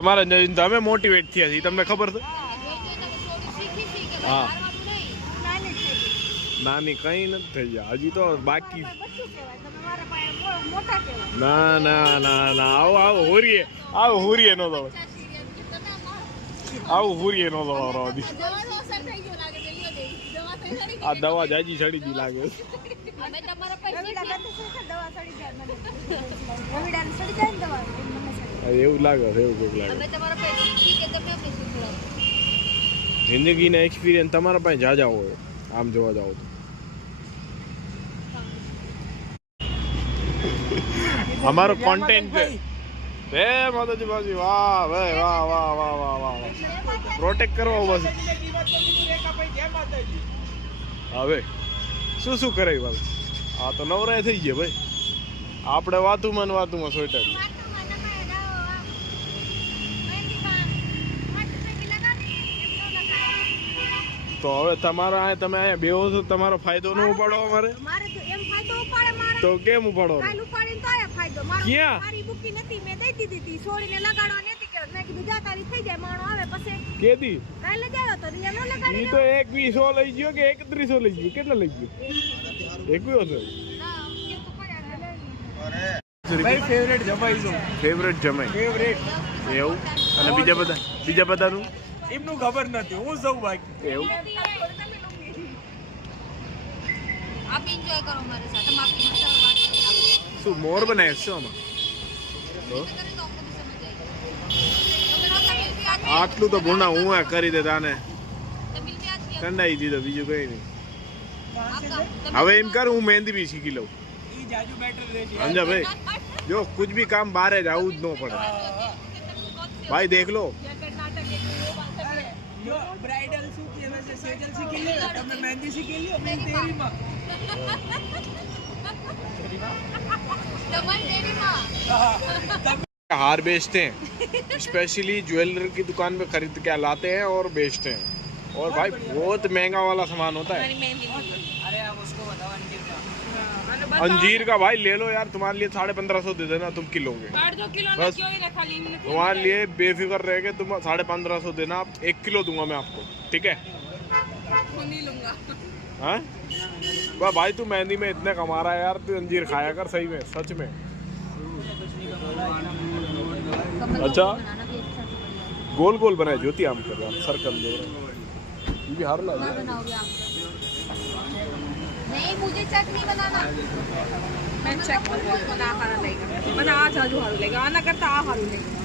તમારા તમે મોટિવેટ થયા છીએ, તમને ખબર છે? હા, નાની કઈ નથી થઈ ગયા હજી તો બાકી. ના ના ના ના, આવો આવો હુરીએ, આવો હુરીએ નો દો, આવું હુરીએ નો દો. આ દવા જાજી સડી દી લાગે. એવું લાગે છે, એવું કંઈક લાગે. જિંદગીના એક્સપિરિયન્સ તમારા પાસે જાજા હોય આમ જોવા જાવ તો. અમારો કોન્ટેન્ટ હે માતાજી બાજી, વાહ ભાઈ વાહ વાહ વાહ વાહ વાહ, પ્રોટેક્ટ કરવો બસ. હવે શું શું કરે ભાઈ? હા તો નવરાય થઈ ગયા ભાઈ, આપણે વાતુમાં સોઈટર. તો હવે તમારા આ તમે અહીંયા બેહો છો, તમારો ફાયદો ન ઉપાડો અમારે? તો કેમ ઉપાડો? ક્યાં મારી બુકી નથી, મેં દઈ દીધી હતી, છોડીને લગાડવા નથી કે મેં કીધું જા તારી થઈ જાય, માણો આવે પછી કેદી કાલે લગાડ્યો તો રિયા નો લગાડી. ઈ તો 2100 લઈ ગયો કે 3100 લઈ ગયો? કેટલા લઈ ગયો? 2100. ભાઈ ફેવરેટ જમાઈ છો? ફેવરેટ જમાઈ ફેવરેટ એવું? અને બીજા બધાનું એમનું ખબર નથી, હું સૌ બાકી એવું. आप एंजॉय करो हमारे साथ, हम आपकी मजा बात करेंगे। શું મોર બનાવે શું આમાં? આટલું તો ભૂણા હું કરી દે તાને ઠંડાઈ દીધો, બીજું કઈ નહીં. હવે એમ કર હું મહેંદી બી શીખી લઉં. સમજા ભાઈ, જો કુછ ભી કામ બારે જવું જ ન પડે ભાઈ. દેખ લો બ્રાઇડલ સૂટ ये वैसे सेजल सीखी ली, તમે મહેંદી सीखी ली अपनी तेरी मां, डबल डेरी मां। हार बेचते हैं, स्पेशली ज्वेलरी की दुकान पे खरीद के लाते हैं और बेचते हैं, और भाई बहुत महंगा वाला सामान होता है। अरे आप उसको बताओ अंजीर का, अंजीर का भाई ले लो यार, तुम्हारे लिए 1550 दे देना, तुम किलोगे बस। तुम्हारे लिए बेफिक्र रह के तुम 1550 देना, 1 किलो दूंगा मैं आपको, ठीक है? हाँ भाई तू मेहंदी में इतने कमा रहा है यार, तू अंजीर खाया कर सही में, सच में। अच्छा गोल गोल बनाए ज्योति आम कर यार, सर्कल जो ये भी हार ला। नहीं मुझे चेक नहीं बनाना, मैं चेक बना हारा लेगा, मैंने आज हारू लेगा, आना करता आ हारू लेगा।